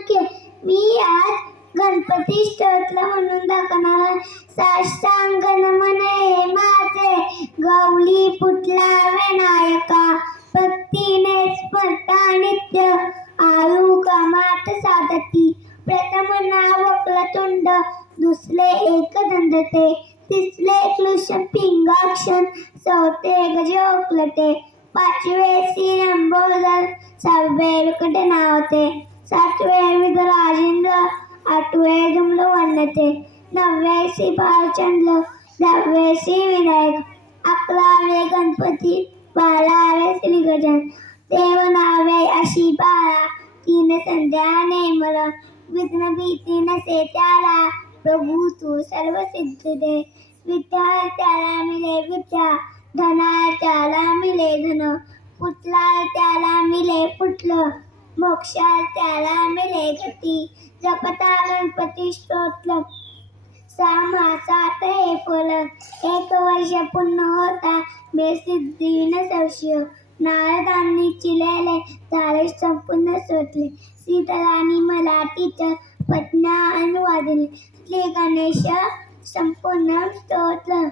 संख्ये मी आज गणपती स्तोत्र म्हणून दाखवणार. साष्टांगन म्हणे माझे गौरी फुटला विनायका, भक्तीने स्मरता नित्य आयु कामात साधती. प्रथम नाव वक्रतुंड, दुसरे एकदंत ते, तिसरे क्लुश पिंगाक्षण, चौथे गजोक्लटे, पाचवे श्रीलंबोदर, सहावे विकट नावते, सातवे विघ्नराजेंद्र, आठवे धूम्रवर्णते, नववे श्री बालचंद्र, दहावे श्री विनायक, अकरावे गणपती, बारावे श्री गजानन, देव नावे अशी बारा, तीन संध्या नेमल, विघ्न भीती नसे त्याला, प्रभू तू सर्व सिद्धी दे. विद्या त्याला मिले विद्या, धना त्याला मिले धन, पुतला त्याला मिले पुटलं, मोक्षा त्याला मिले गती. जपता गणपती स्तोत्र सामासात हे फल, एक वर्ष पूर्ण होता बेसिद्धी न संशय. नारदांनी चिलेले झाले संपूर्ण सोडले, सीताराणी मराठीत पद्मा अनुवादिले. श्री गणेश संपूर्ण स्तोत्र.